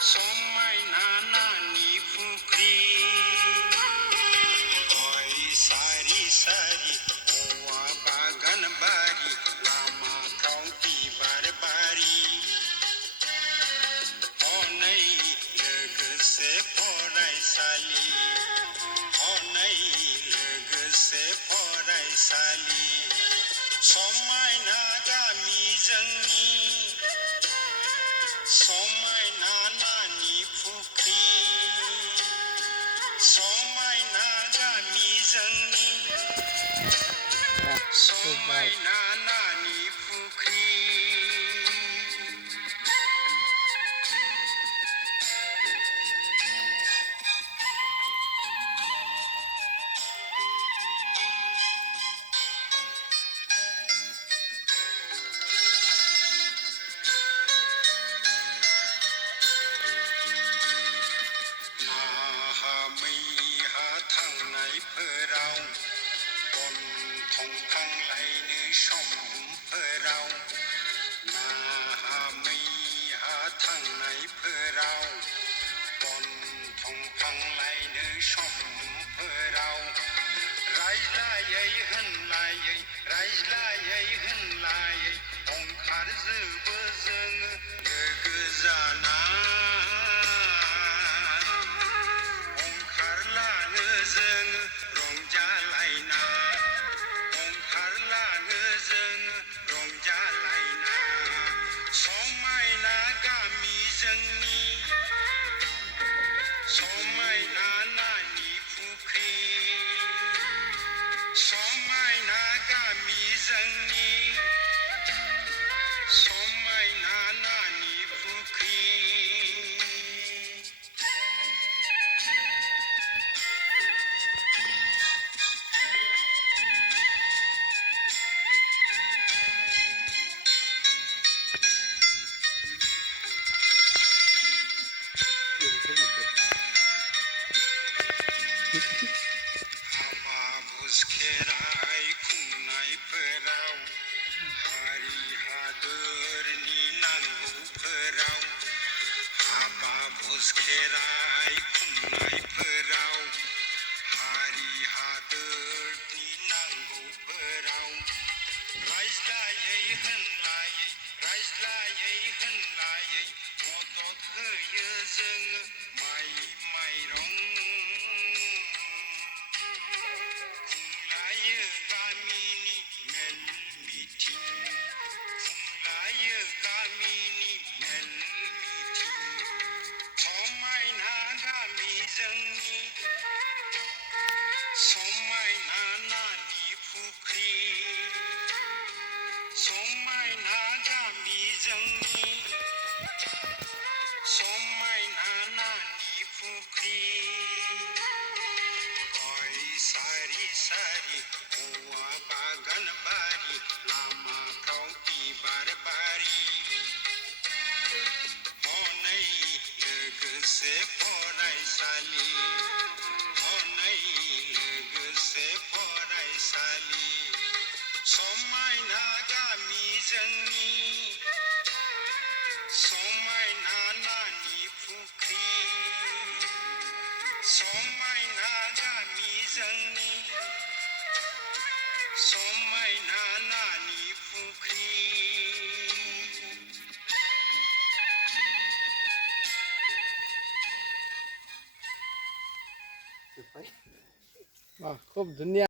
समायना नानि फुख्रि गय सारि सारि औवा बागान बारि लामाफ्राव बिबार बारि हनै लोगोसे फरायसालि हनै लोगोसे फरायसालि समायना गामि जोंनि समायना नानि फुख्रि समायना गामि जोंनि समायना नानि फुख्रि मैहा थांनायफोराव गन्थं फांलायनो समफोराव नाहा मैहा थांनायफोराव गन्थं फांलायनो समफोराव रायज्लायै होनलायै ओंखारजोबो जोङो लोगो जाना जोङो रंजालायना ओंखारलाङो जोङो रंजालायना समायना गामि जोंनि समायना नानि फुख्रि समायना गामि जोंनि समायना नानि फुख्रि हाबा भुज खेराइ खुंनायफोराव हारि हादोरनि नांगौफोराव हाबा भुज खेराइ खुंनायफोराव हारि हादोरनि नांगौफोराव रायज्लायै होनलायै मदद होयो जोङो माइरं खुंलायो गामिनि मेल मिटिं समायना गामि जोंनि समायना नानि फुख्रि समायना गामि जोंनि समायना नानि फुख्रि गय सारि सारि औवा बागान बारि लामाफ्राव बिबार बारि हनै लोगोसे फरायसालि हनै लोगोसे फरायसालि समायना गामि जोंनि समायना नानि फुख्रि समायना गामि जोंनि समायना नानि फुख्रि খুব ধুনীয়া।